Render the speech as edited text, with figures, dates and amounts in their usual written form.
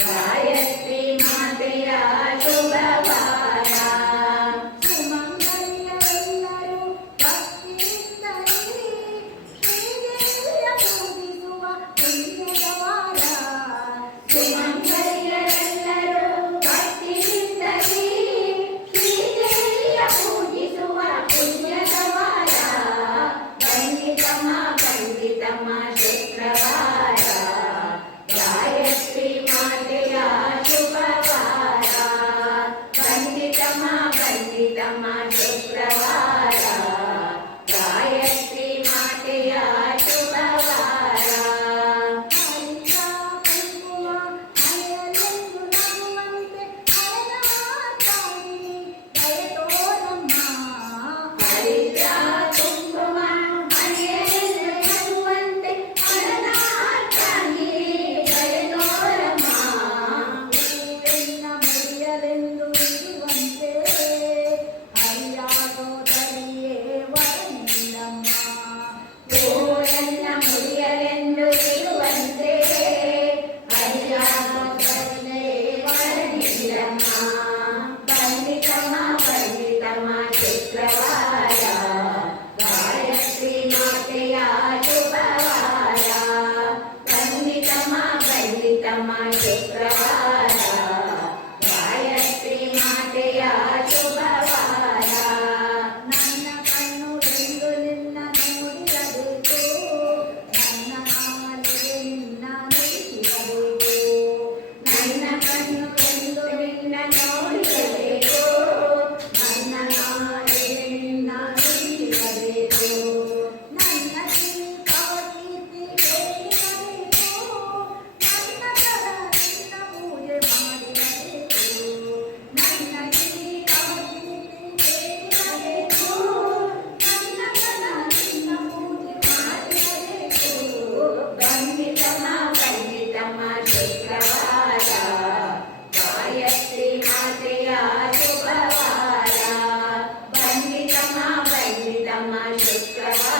ಗಾಯತ್ರಿ ಮಾತೆಯ ಶುಭವಾರ ಸುಮಂಗಲಿಯರೆಲ್ಲರೂ ಭಕ್ತಿಯಿಂದಲೇ ಶ್ರೀದೇವಿಯ ಪೂಜಿಸುವ ಪುಣ್ಯದ ವಾರ. ಸುಮಂಗಲಿಯರೆಲ್ಲರೂ ಭಕ್ತಿಯಿಂದಲೇ ಶ್ರೀದೇವಿಯ ಪೂಜಿಸುವ ಪುಣ್ಯದ ವಾರ. ಬಂದಿತಮ್ಮ ಬಂದಿತಮ್ಮ ಶುಕ್ರವಾರ ಗಾಯತ್ರಿ ಮಾತೆಯ ಶುಭವಾರ. ಬಂದಿತಮ್ಮ ಬಂದಿತಮ್ಮ ಶುಕ್ರವಾರ ಗಾಯತ್ರಿ ಮಾತೆಯ ಶುಭವಾರ. ಹರಿದ ಕುಂಕುಮ ಹರೆಯಲೆಂದು ನಗುವಂತೆ ಹರನಾಥಾಗಿನಿ ದಯೆ ತೋರಮ್ಮ. ಹರಿದ್ರ ಕುಂಕುಮ ಹಣೆಯಲ್ಲಿ ನಗುವಂತೆ ಹರನಾಥಾಗಿನಿ ದಯೆ ತೋರಮ್ಮ. ಹೂವೆನ್ನ ಮುಡಿಯಲೆಂದು ಇರುವಂತೆ ಹರಿಯಾಗೋದರಿಯೇ ವರನಿಲ್ಲಮ್ಮ. ಹೂವನ್ನ ಮುಡಿಯಲೆಂದು ಇರುವಂತೆ ಹರಿಯಾಗೋದಲ್ಲೇ ವರನಿಲ್ಲಮ್ಮ. ಬಂದಿತಮ್ಮ ಬಂದಿತಮ್ಮ ಶುಕ್ರವಾರ ಗಾಯತ್ರಿ ಮಾತೆಯ ಶುಭವಾರ. ಬಂದಿತಮ್ಮ ಬಂದಿತಮ್ಮ ಶುಕ್ರವಾರ ಗಾಯತ್ರಿ ಮಾತೆಯ ಶುಭವಾರ. ನನ್ನ ಕಣ್ಣು ಎಂದು ನಿನ್ನ ನೋಡಿರಬೇಕು, ನನ್ನ ನಾಲಿಗೆ ನಿನ್ನ ನುಡಿಸಿರಬೇಕು. ನನ್ನ ಕಣ್ಣು ಎಂದು ನಿನ್ನ ನೋಡಿರಬೇಕು, ನನ್ನ ನಾಲಿಗೆ ನಿನ್ನ ನುಡಿಸಿರಬೇಕು. ನನ್ನ ಕಿವಿ ಕೀರ್ತಿ ಕೇಳಿರಬೇಕು, ನನ್ನ ಕರ ನಿನ್ನ ಪೂಜೆ ಮಾಡಿರಬೇಕು. ನನ್ನ ಕಿವಿ ಕೀರ್ತಿ ಕೇಳಿರಬೇಕು, ನನ್ನ ಕರ ನಿನ್ನ ಪೂಜೆ ಮಾಡಿರಬೇಕು. ಬಂದಿತಮ್ಮ ಬಂದಿತಮ್ಮ ಶುಕ್ರವಾರ ಗಾಯತ್ರಿ ಮಾತೆಯ ಶುಭವಾರ. ಬಂದಿತಮ್ಮ ಬಂದಿತಮ್ಮ ಶುಕ್ರವಾರ